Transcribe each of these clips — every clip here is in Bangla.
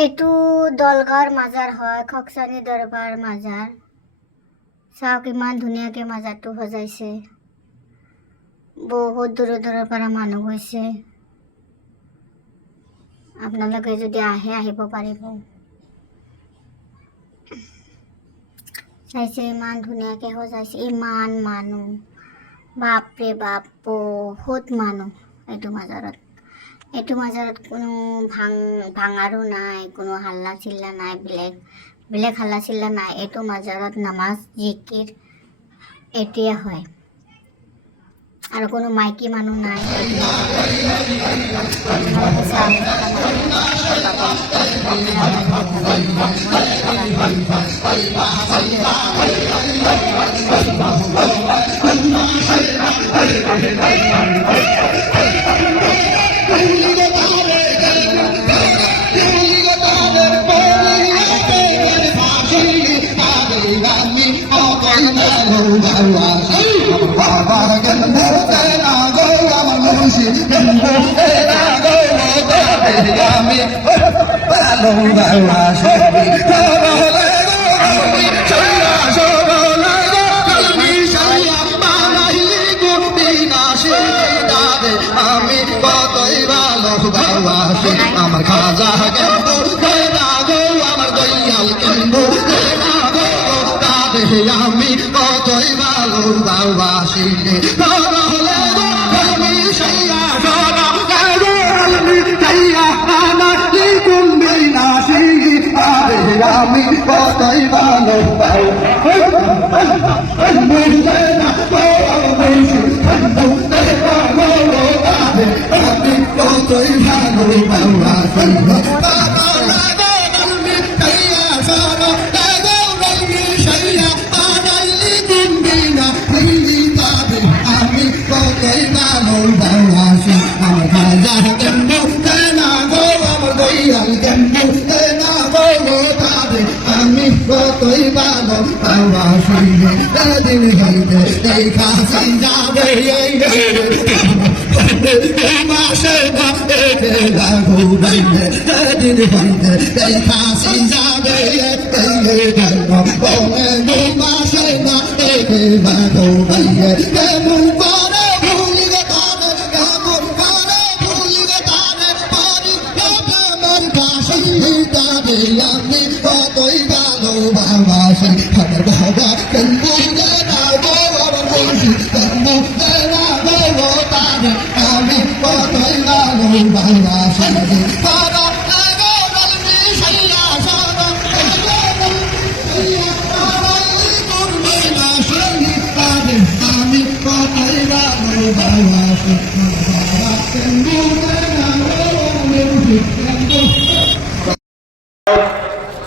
এইটো দলগাঁৱৰ মাজাৰ হয়, খকচানি দৰবাৰ মাজাৰ। চাওক ইমান ধুনীয়াকৈ মাজাৰটো সজাইছে। বহুত দূৰৰ দূৰৰ পৰা মানুহ গৈছে। আপোনালোকে যদি আহে আহিব পাৰিব। চাইছে ইমান ধুনীয়াকৈ সজাইছে, ইমান মানুহ, বাপৰে বাপ, বহুত মানুহ এইটো মাজাৰত। এইটো মাজাৰত কোনো ভাঙাৰো নাই, কোনো হাল্লা চিল্লা নাই, বেলেগ হাল্লা চিল্লা নাই। এইটো মাজাৰত নামাজ জিকিৰ এটিয়া হয় আৰু কোনো মাইকী মানুহ নাই। আমার খাজা কেন্দ্র আমার দয়াল কেন্দ্র আমি কতই ভালো বাবাসি আমি কতই ভালো কতই ভালো আমি কতই ভালো বাবাসি দিন হইতে এই কাছে যাবে মাসে লাগু বাইলে দিন হইতে এই কাছে যাবে মাসে লাগু বাইলে কেমন করে ভুলি তারে কেমন করে ভুলি তারে পারি কেমন কাছে যাবে আমি কতই ভালো বাবাসি আমার বাবা কেমন আমি কতই ভালো বাবাসি আমি কতই ভালো বাবাসি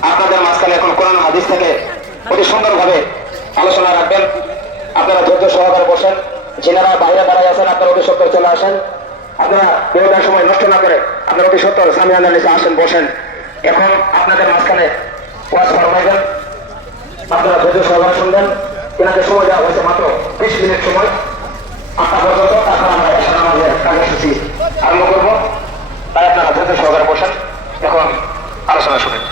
আপনাদের মাঝখানে এখন কোরআন হাদিস থেকে অতি সুন্দরভাবে আলোচনা রাখবেন। আপনারা ধৈর্য সহকারে বসেন। যিনারা বাইরে দাঁড়ায় আছেন আপনারা অতি সত্তর চলে আসেন। আপনারা বিরোধের সময় নষ্ট না করে আপনারা অতি সত্তর সামিয়ানার নিচে আসেন, বসেন। এখন আপনাদের মাঝখানে ওয়াজ ফরমাইবেন, আপনারা ধৈর্য সহকারে শুনবেন। এনাকে সময় দেওয়া হয়েছে মাত্র 20 মিনিট সময়, 8টা পর্যন্ত। তারপর আমরা এসে আমাদের কার্যসূচি আরম্ভ করবো। তাই আপনারা ধৈর্য সহকারে বসেন, এখন আলোচনা শুনেন।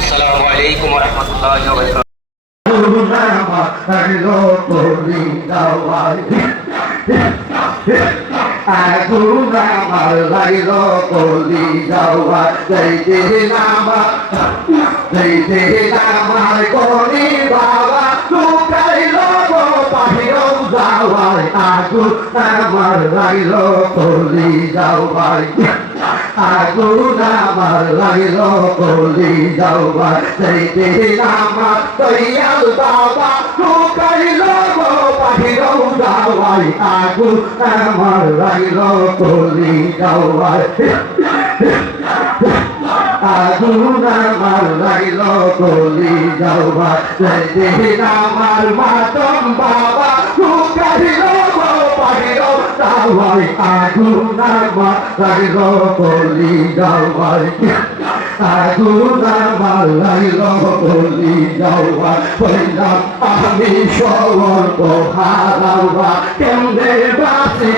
আসসালামু আলাইকুম ওয়া রাহমাতুল্লাহি ওয়া বারাকাতুহু। আগুন আমার লাইল কলি যাওয়া যাইতে আমার কলি বাবা লুকাইল বাহিরও যাওয়ায় আগুন আমার লাইল কলি যাওয়ায় আগুন আমার লাইল কলি যাওয়া যাইতে আমার দয়াল বাবা লুকাইল বাহিরও যাওয়ায় আগুন আমার লাইল কলি যাওয়ায় আগুন আমার লাইল কলি যাওয়া যাইতে আমার মাতম বাবা লুকাইল বাহিরও যাওয়ায় আগুন আমার লাইল কলি যাওয়ায় আগুন আমার লাইল কলি যাওয়া হইলাম আমি সবর হারাওয়া কেমনে বাসি